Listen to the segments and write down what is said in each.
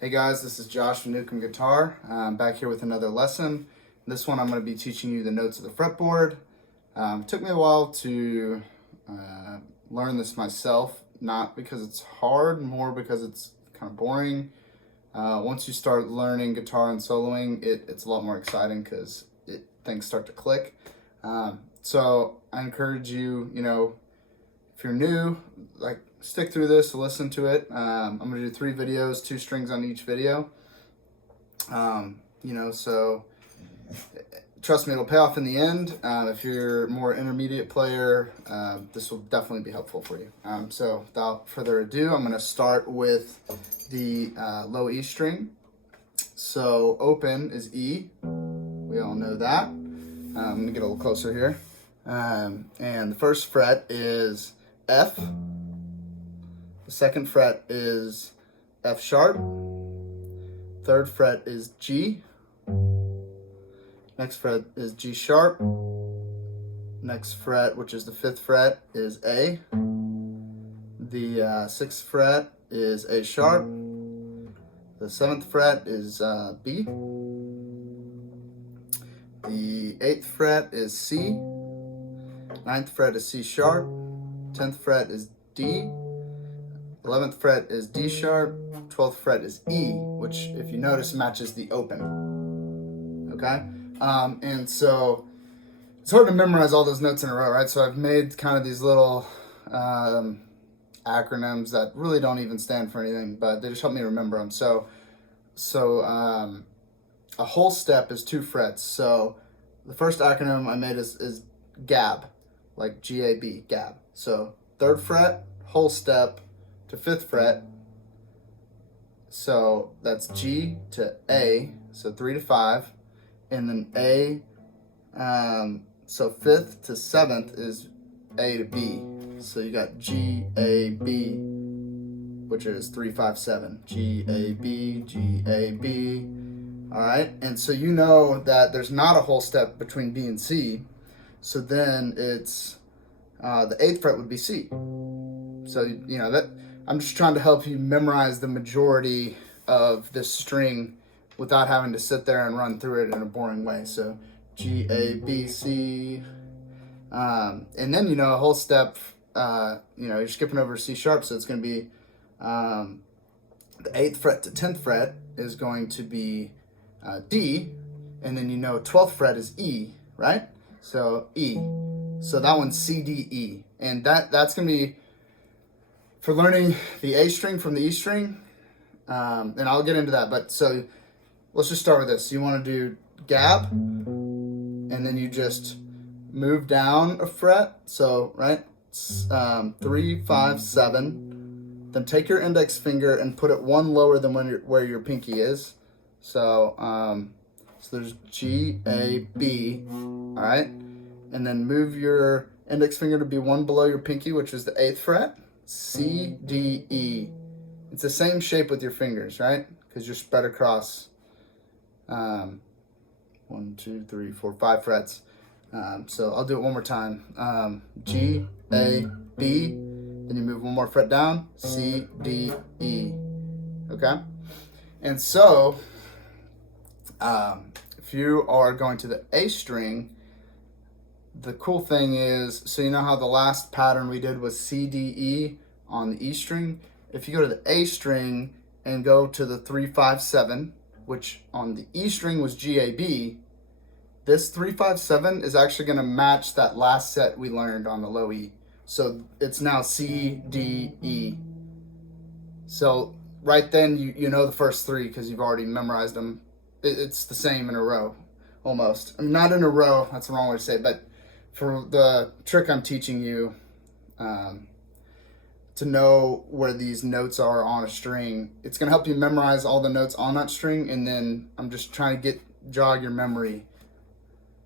Hey guys, this is Josh from Newcomb Guitar. I'm back here with another lesson. This one I'm going to be teaching you the notes of the fretboard. It took me a while to learn this myself, not because it's hard, more because it's kind of boring. Once you start learning guitar and soloing, it's a lot more exciting because things start to click. So I encourage you, if you're new, stick through this, listen to it. I'm gonna do 3 videos, 2 strings on each video. So trust me, it'll pay off in the end. If you're a more intermediate player, this will definitely be helpful for you. So without further ado, I'm gonna start with the low E string. So open is E, we all know that. I'm gonna get a little closer here. And the first fret is F. The second fret is F sharp. Third fret is G. Next fret is G sharp. Next fret, which is the 5th fret, is A. The 6th fret is A sharp. The 7th fret is B. The 8th fret is C. 9th fret is C sharp. 10th fret is D. 11th fret is D sharp, 12th fret is E, which, if you notice, matches the open, okay? And so it's hard to memorize all those notes in a row, right? So I've made kind of these little acronyms that really don't even stand for anything, but they just help me remember them. So a whole step is 2 frets. So the first acronym I made is GAB, like G-A-B, GAB. So 3rd fret, whole step, to 5th fret, so that's G to A, so 3 to 5, and then A, so 5th to 7th is A to B, so you got G, A, B, which is 3, 5, 7, G, A, B, G, A, B, all right, and so you know that there's not a whole step between B and C, so then it's, the 8th fret would be C, so that, I'm just trying to help you memorize the majority of this string without having to sit there and run through it in a boring way. So G, A, B, C, and then, a whole step, you're skipping over C sharp, so it's going to be the 8th fret to 10th fret is going to be D, and then 12th fret is E, right? So E. So that one's C, D, E, and that's going to be for learning the A string from the E string, and I'll get into that, but so let's just start with this. You want to do GAB, and then you just move down a fret, so, right, 3, 5, 7, then take your index finger and put it 1 lower than where your pinky is, so there's G, A, B, all right, and then move your index finger to be 1 below your pinky, which is the 8th fret, C, D, E. It's the same shape with your fingers, right? Because you're spread across 1, 2, 3, 4, 5 frets. So I'll do it one more time. G, A, B. Then you move 1 more fret down. C, D, E. Okay? And so, if you are going to the A string, the cool thing is, so you know how the last pattern we did was C, D, E on the E string? If you go to the A string and go to the 3, 5, 7, which on the E string was G, A, B, this 3, 5, 7 is actually going to match that last set we learned on the low E. So it's now C, D, E. So right then you know the first 3 because you've already memorized them. It's the same in a row, almost. I mean, not in a row, that's the wrong way to say it, but for the trick I'm teaching you, to know where these notes are on a string, it's going to help you memorize all the notes on that string, and then I'm just trying to jog your memory.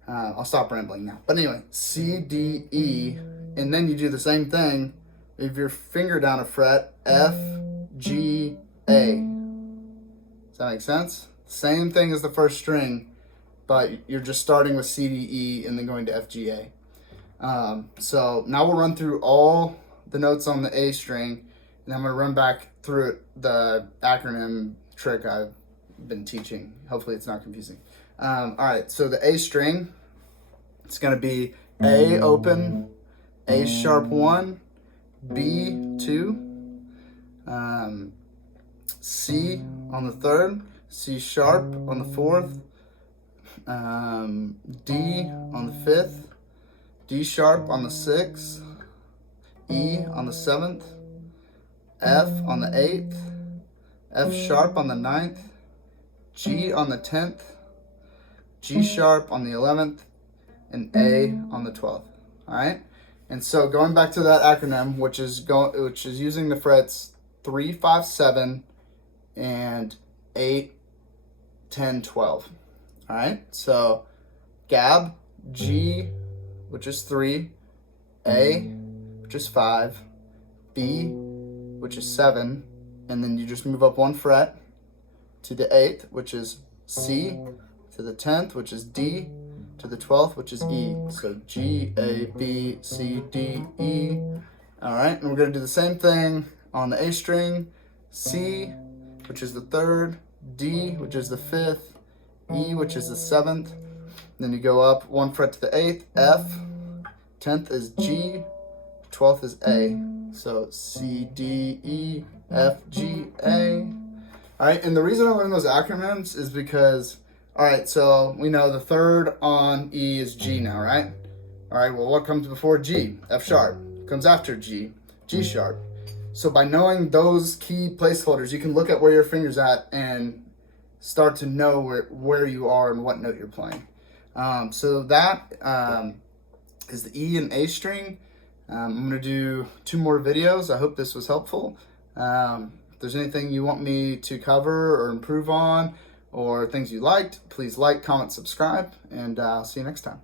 I'll stop rambling now. But anyway, C, D, E, and then you do the same thing. Move your finger down a fret, F, G, A. Does that make sense? Same thing as the first string, but you're just starting with C, D, E, and then going to F, G, A. So now we'll run through all the notes on the A string, and I'm going to run back through the acronym trick I've been teaching. Hopefully it's not confusing. All right, so the A string, it's going to be A open, A sharp 1, B 2, C on the 3rd, C sharp on the 4th, D on the 5th, D sharp on the 6th, E on the 7th, F on the 8th, F sharp on the 9th, G on the 10th, G sharp on the 11th, and A on the 12th. All right. And so going back to that acronym, which is using the frets 3, 5, 7, and 8, 10, 12. All right. So Gab, G, which is 3, A, which is 5, B, which is 7, and then you just move up 1 fret to the 8th, which is C, to the 10th, which is D, to the 12th, which is E. So G, A, B, C, D, E. All right, and we're going to do the same thing on the A string. C, which is the 3rd, D, which is the 5th, E, which is the 7th. Then you go up 1 fret to the 8th, F, 10th is G, 12th is A. So C, D, E, F, G, A. All right, and the reason I learned those acronyms is because, all right, so we know the 3rd on E is G now, right? All right, well, what comes before G? F sharp. Comes after G, G sharp. So by knowing those key placeholders, you can look at where your finger's at and start to know where you are and what note you're playing. So that is the E and A string. I'm going to do 2 more videos. I hope this was helpful. If there's anything you want me to cover or improve on, or things you liked, please like, comment, subscribe, and see you next time.